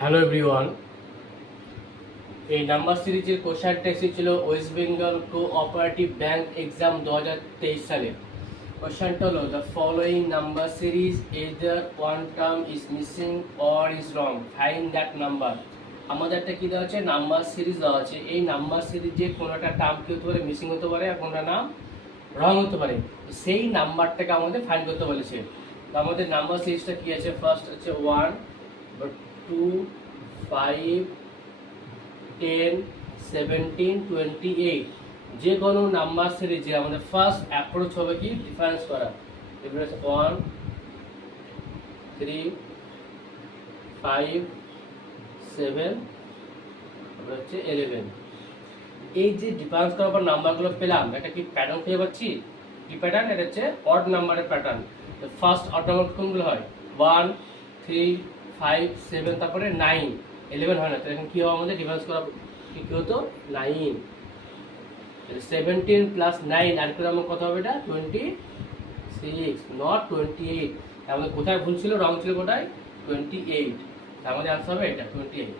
Hello everyone, এই number সিরিজের কোশ্চেনটা এসেছিল West Bengal cooperative bank exam 2023 সালে। কোশ্চেনটা হলো the following number series either one term is missing or is wrong, find that number. আমাদের একটা কী দেওয়া আছে, নাম্বার সিরিজ দেওয়া আছে। এই নাম্বার সিরিজে কোনো একটা টার্ম কী হতে পারে, মিসিং হতে পারে, আর কোনোটা নাম রং হতে পারে। সেই নাম্বারটাকে আমাদের ফাইন্ড করতে বলেছে। তো আমাদের নাম্বার সিরিজটা কী আছে, ফার্স্ট হচ্ছে 1, 2, 5, 10, 17, 28। যে কোনো নাম্বার সিরিজে আমাদের ফার্স্ট অ্যাপ্রোচ হবে কি, ডিফারেন্স করা। ডিফারেন্স 1, 3, 5, 7, হচ্ছে 11। এই যে ডিফারেন্স করার পর নাম্বারগুলো পেলাম, এটা কি প্যাটার্ন খুঁজে পাচ্ছি? কি প্যাটার্ন? এটা হচ্ছে অড নাম্বারের প্যাটার্ন। তো ফার্স্ট অড নাম্বার কোনগুলো হয়? 1, 3, 5, 7, তারপরে 9, 11 হয় না। তো এখন কী হবে, আমাদের ডিফারেন্স করা কী হতো? 9। 17 প্লাস 9 আর করে আমার কত হবে? এটা 26, নট 28। আমাদের কোথায় ভুল ছিল, রং ছিল কোথায়? 28। আমাদের আনসার হবে এটা 28।